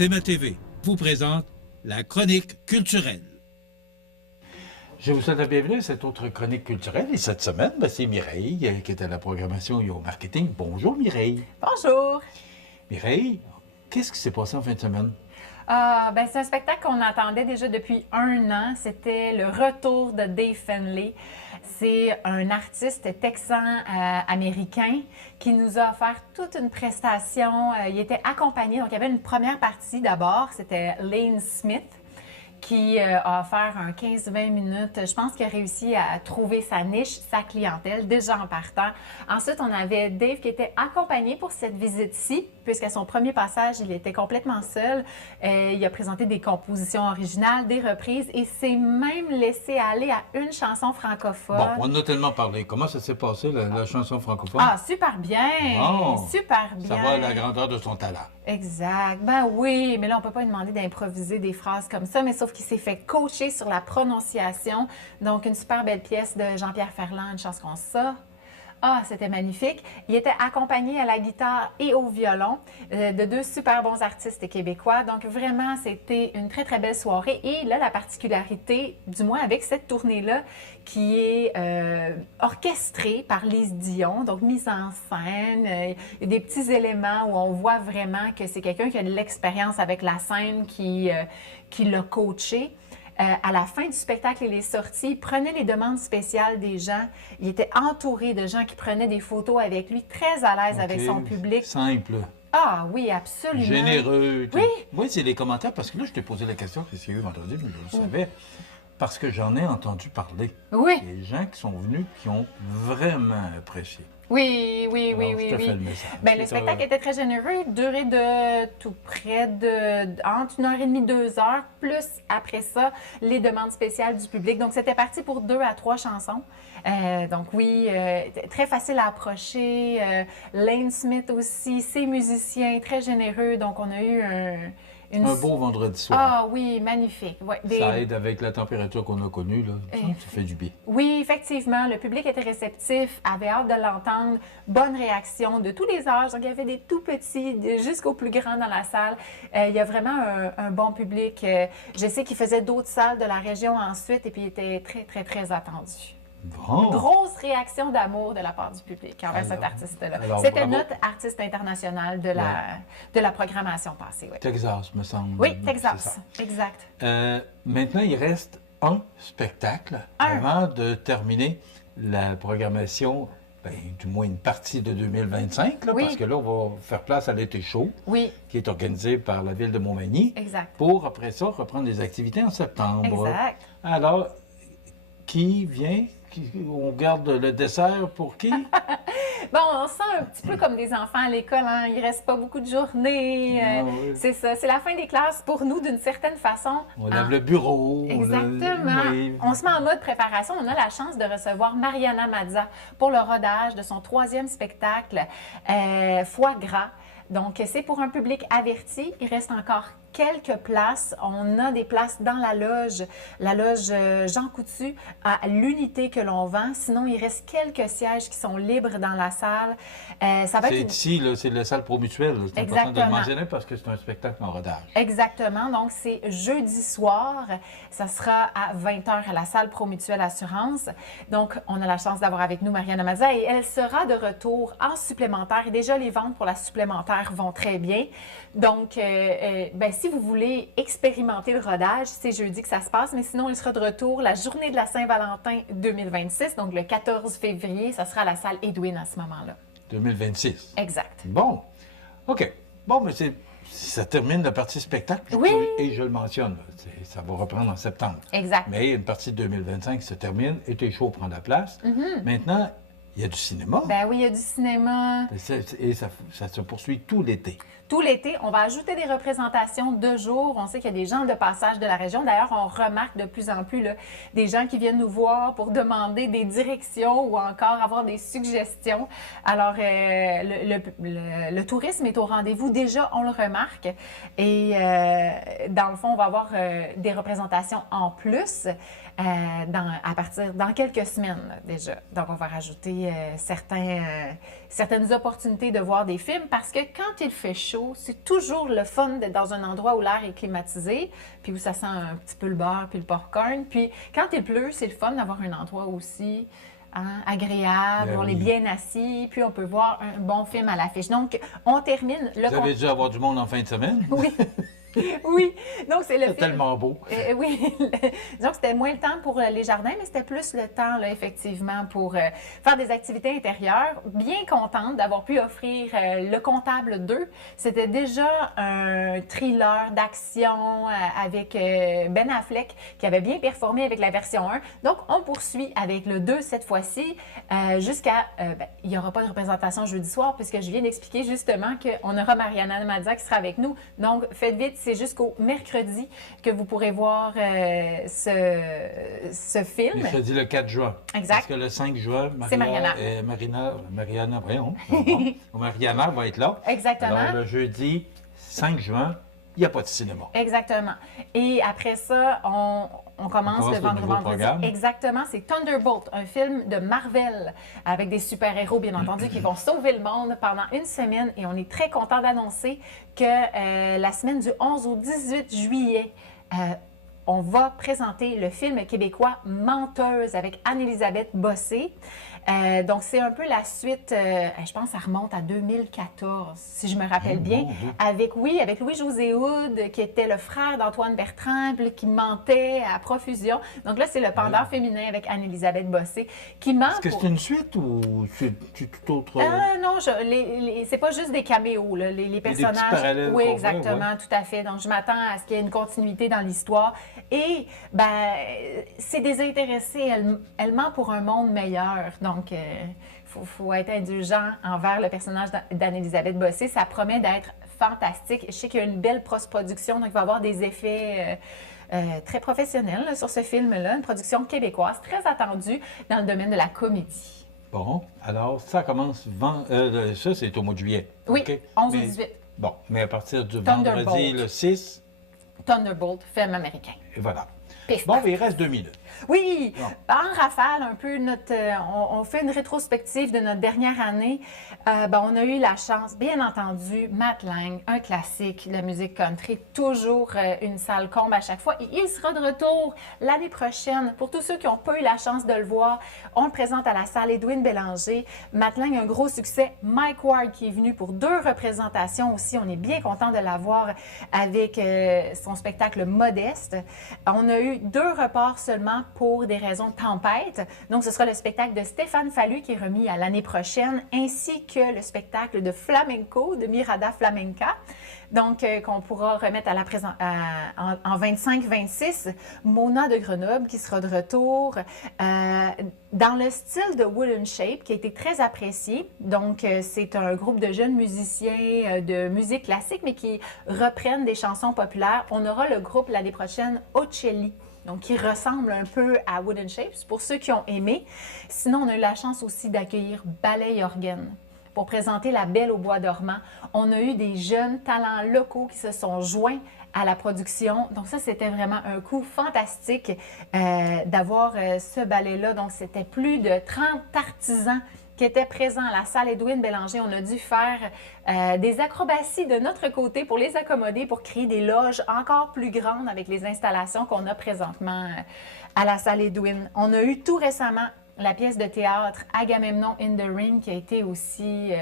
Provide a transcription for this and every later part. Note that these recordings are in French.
CMA TV vous présente la chronique culturelle. Je vous souhaite la bienvenue à cette autre chronique culturelle. Et cette semaine, c'est Mireille qui est à la programmation et au marketing. Bonjour Mireille. Bonjour. Mireille, qu'est-ce qui s'est passé en fin de semaine? C'est un spectacle qu'on attendait déjà depuis 1 an. C'était le retour de Dave Finlay. C'est un artiste texan-américain qui nous a offert toute une prestation. Il était accompagné, donc il y avait une première partie d'abord, c'était Lane Smith, qui a offert un 15-20 minutes. Je pense qu'il a réussi à trouver sa niche, sa clientèle, déjà en partant. Ensuite, on avait Dave qui était accompagné pour cette visite-ci, puisqu'à son premier passage, il était complètement seul. Il a présenté des compositions originales, des reprises, et s'est même laissé aller à une chanson francophone. Bon, on en a tellement parlé. Comment ça s'est passé, la chanson francophone? Ah, super bien! Bon, super bien! Ça va à la grandeur de son talent. Exact. Ben oui, mais là, on ne peut pas lui demander d'improviser des phrases comme ça, mais sauf qu'il s'est fait coacher sur la prononciation. Donc, une super belle pièce de Jean-Pierre Ferland, une chanson comme ça. Ah, c'était magnifique. Il était accompagné à la guitare et au violon de 2 super bons artistes québécois. Donc, vraiment, c'était une très, très belle soirée. Et là, la particularité, du moins avec cette tournée-là, qui est orchestrée par Lise Dion, donc mise en scène. Il y a des petits éléments où on voit vraiment que c'est quelqu'un qui a de l'expérience avec la scène qui l'a coaché. À la fin du spectacle, il est sorti, il prenait les demandes spéciales des gens. Il était entouré de gens qui prenaient des photos avec lui, très à l'aise avec son public. Simple. Ah oui, absolument. Généreux. Oui. Moi, c'est les commentaires, parce que là, je t'ai posé la question, c'est eu vendredi, mais je le savais, parce que j'en ai entendu parler. Oui. Les gens qui sont venus, qui ont vraiment apprécié. Oui. Alors, je te fais le message. Bien, le spectacle était très généreux, duré de tout près entre 1h30 2 heures, plus après ça, les demandes spéciales du public. Donc, c'était parti pour 2 à 3 chansons. Donc oui, très facile à approcher. Lane Smith aussi, ses musiciens, très généreux. Donc, on a eu un beau vendredi soir. Ah oui, magnifique. Ouais, Ça aide avec la température qu'on a connue, là. Ça fait du bien. Oui, effectivement. Le public était réceptif, avait hâte de l'entendre. Bonne réaction de tous les âges. Donc, il y avait des tout petits jusqu'aux plus grands dans la salle. Il y a vraiment un bon public. Je sais qu'il faisait d'autres salles de la région ensuite et puis il était très, très, très attendu. Bon. Grosse réaction d'amour de la part du public envers cet artiste-là. C'était notre artiste international de la programmation passée. Oui. Texas, me semble. Oui, Texas, exact. Maintenant, il reste un spectacle avant de terminer la programmation, du moins une partie de 2025, là, parce que là, on va faire place à l'été chaud, qui est organisé par la Ville de Montmagny, pour, après ça, reprendre les activités en septembre. Exact. Alors, qui vient? On garde le dessert pour qui? Bon, on se sent un petit peu comme des enfants à l'école, hein? Il ne reste pas beaucoup de journées. Oui. C'est ça, c'est la fin des classes pour nous d'une certaine façon. On lève le bureau. Exactement. On se met en mode préparation. On a la chance de recevoir Mariana Mazza pour le rodage de son 3e spectacle, Foie gras. Donc, c'est pour un public averti. Il reste encore quelques places. On a des places dans la loge Jean Coutu, à l'unité que l'on vend. Sinon, il reste quelques sièges qui sont libres dans la salle. C'est ici, c'est la salle Promutuelle. C'est important de le mentionner parce que c'est un spectacle en rodage. Exactement. Donc, c'est jeudi soir. Ça sera à 20h à la salle Promutuelle Assurance. Donc, on a la chance d'avoir avec nous Mariana Mazza et elle sera de retour en supplémentaire. Et déjà, les ventes pour la supplémentaire vont très bien. Donc, si vous voulez expérimenter le rodage, c'est jeudi que ça se passe, mais sinon, il sera de retour la journée de la Saint-Valentin 2026, donc le 14 février, ça sera à la salle Edwin à ce moment-là. 2026. Exact. Bon. OK. Bon, mais ça termine la partie spectacle. Oui. Et je le mentionne, ça va reprendre en septembre. Exact. Mais une partie de 2025 se termine, Été chaud prend la place. Maintenant, il y a du cinéma. Ben oui, il y a du cinéma. Et ça se poursuit tout l'été. Tout l'été, on va ajouter des représentations de jour. On sait qu'il y a des gens de passage de la région. D'ailleurs, on remarque de plus en plus des gens qui viennent nous voir pour demander des directions ou encore avoir des suggestions. Alors, le tourisme est au rendez-vous. Déjà, on le remarque. Et dans le fond, on va avoir des représentations en plus dans quelques semaines déjà. Donc, on va rajouter manquer certaines opportunités de voir des films parce que quand il fait chaud, c'est toujours le fun d'être dans un endroit où l'air est climatisé, puis où ça sent un petit peu le beurre puis le popcorn. Puis quand il pleut, c'est le fun d'avoir un endroit aussi agréable, on est bien assis, puis on peut voir un bon film à l'affiche. Donc, on termine le... Vous avez dû avoir du monde en fin de semaine? Oui. Oui, donc c'est le film. Tellement beau. Oui, donc c'était moins le temps pour les jardins, mais c'était plus le temps, là, effectivement, pour faire des activités intérieures. Bien contente d'avoir pu offrir Le Comptable 2. C'était déjà un thriller d'action avec Ben Affleck qui avait bien performé avec la version 1. Donc, on poursuit avec le 2 cette fois-ci jusqu'à... il n'y aura pas de représentation jeudi soir puisque je viens d'expliquer justement qu'on aura Mariana Mazza qui sera avec nous. Donc, faites vite. C'est jusqu'au mercredi que vous pourrez voir ce film. Mercredi le 4 juin. Exact. Parce que le 5 juin, Mariana va être là. Exactement. Alors, le jeudi 5 juin, il n'y a pas de cinéma. Exactement. Et après ça, on commence le vendredi. Exactement, c'est Thunderbolt, un film de Marvel avec des super-héros, bien entendu, qui vont sauver le monde pendant une semaine. Et on est très content d'annoncer que la semaine du 11 au 18 juillet, on va présenter le film québécois Menteuse avec Anne-Élisabeth Bossé. Donc, c'est un peu la suite, je pense que ça remonte à 2014, si je me rappelle bien, avec Louis-José Hood, qui était le frère d'Antoine Bertrand, qui mentait à profusion. Donc là, c'est le pendant féminin avec Anne-Élisabeth Bossé, qui ment. Est-ce que c'est une suite ou c'est tout autre? Non, c'est pas juste des caméos, là. Les personnages. Oui, exactement, tout à fait. Donc, je m'attends à ce qu'il y ait une continuité dans l'histoire. Et, c'est désintéressé. Elle ment pour un monde meilleur. Donc, faut être indulgent envers le personnage d'Anne-Élisabeth Bossé. Ça promet d'être fantastique. Je sais qu'il y a une belle post-production, donc il va y avoir des effets très professionnels là, sur ce film-là. Une production québécoise très attendue dans le domaine de la comédie. Bon, alors ça commence, ça c'est au mois de juillet. Oui, okay? 11 et 18. Bon, mais à partir du vendredi, le 6... Thunderbolt, film américain. Et voilà. Pif, bon, il reste 2 minutes. Oui, en rafale, un peu, on fait une rétrospective de notre dernière année. On a eu la chance, bien entendu, Matt Lang, un classique, la musique country, toujours une salle comble à chaque fois. Et il sera de retour l'année prochaine. Pour tous ceux qui n'ont pas eu la chance de le voir, on le présente à la salle Edwin Bélanger. Matt Lang, un gros succès. Mike Ward qui est venu pour 2 représentations aussi. On est bien content de l'avoir avec son spectacle Modeste. On a eu 2 reports seulement pour des raisons de tempête. Donc, ce sera le spectacle de Stéphane Fallu qui est remis à l'année prochaine, ainsi que le spectacle de Flamenco, de Mirada Flamenca, donc qu'on pourra remettre en 25-26. Mona de Grenoble qui sera de retour dans le style de Wooden Shape, qui a été très apprécié. Donc, c'est un groupe de jeunes musiciens de musique classique, mais qui reprennent des chansons populaires. On aura le groupe l'année prochaine, Ocelli, donc qui ressemble un peu à Wooden Shapes, pour ceux qui ont aimé. Sinon, on a eu la chance aussi d'accueillir Ballet Organ pour présenter La Belle au bois dormant. On a eu des jeunes talents locaux qui se sont joints à la production. Donc ça, c'était vraiment un coup fantastique d'avoir ce ballet-là. Donc, c'était plus de 30 artisans qui étaient présents à la salle Edwin Bélanger. On a dû faire des acrobaties de notre côté pour les accommoder, pour créer des loges encore plus grandes avec les installations qu'on a présentement à la salle Edwin. On a eu tout récemment la pièce de théâtre Agamemnon in the Ring qui a été aussi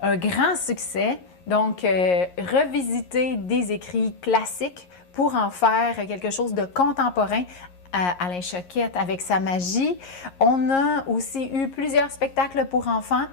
un grand succès. Donc, revisiter des écrits classiques pour en faire quelque chose de contemporain. Alain Choquette avec sa magie. On a aussi eu plusieurs spectacles pour enfants.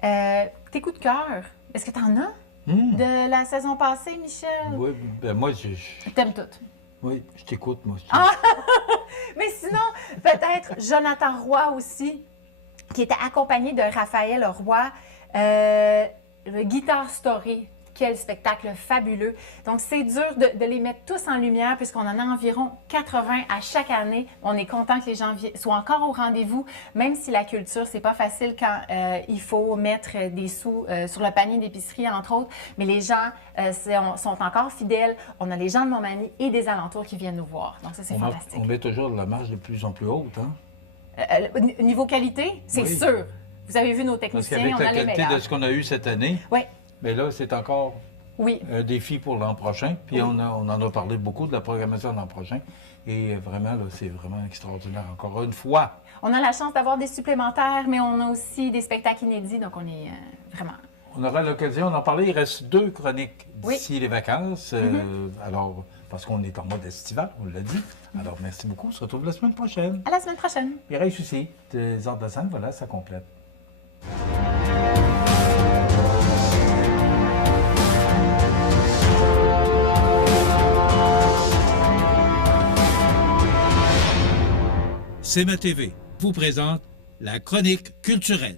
Tes coups de cœur, est-ce que tu en as de la saison passée, Michel? Oui, moi, T'aimes tout. Oui, je t'écoute, moi. Mais sinon, peut-être Jonathan Roy aussi, qui était accompagné de Raphaël Roy. Le Guitar Story. Quel spectacle fabuleux. Donc, c'est dur de les mettre tous en lumière puisqu'on en a environ 80 à chaque année. On est content que les gens soient encore au rendez-vous, même si la culture, c'est pas facile quand il faut mettre des sous sur le panier d'épicerie, entre autres. Mais les gens sont encore fidèles. On a les gens de Montmagny et des alentours qui viennent nous voir. Donc, ça, c'est fantastique. On met toujours la marge de plus en plus haute, hein? Niveau qualité, c'est sûr. Vous avez vu nos Parce techniciens, qu'avec on la a les qualité meilleurs. de ce qu'on a eu cette année, Oui, mais là, c'est encore oui. un défi pour l'an prochain. Puis Oui. on en a parlé beaucoup de la programmation de l'an prochain. Et vraiment, là, c'est vraiment extraordinaire. Encore une fois, On a la chance d'avoir des supplémentaires, mais on a aussi des spectacles inédits, donc on est vraiment... on aura l'occasion d'en parler. Il reste 2 chroniques Oui. d'ici les vacances. Alors, parce qu'on est en mode estival, on l'a dit. Alors, merci beaucoup. On se retrouve la semaine prochaine. À la semaine prochaine. Mireille Soucy, des Arts de la scène, voilà, ça complète. CMA TV vous présente la chronique culturelle.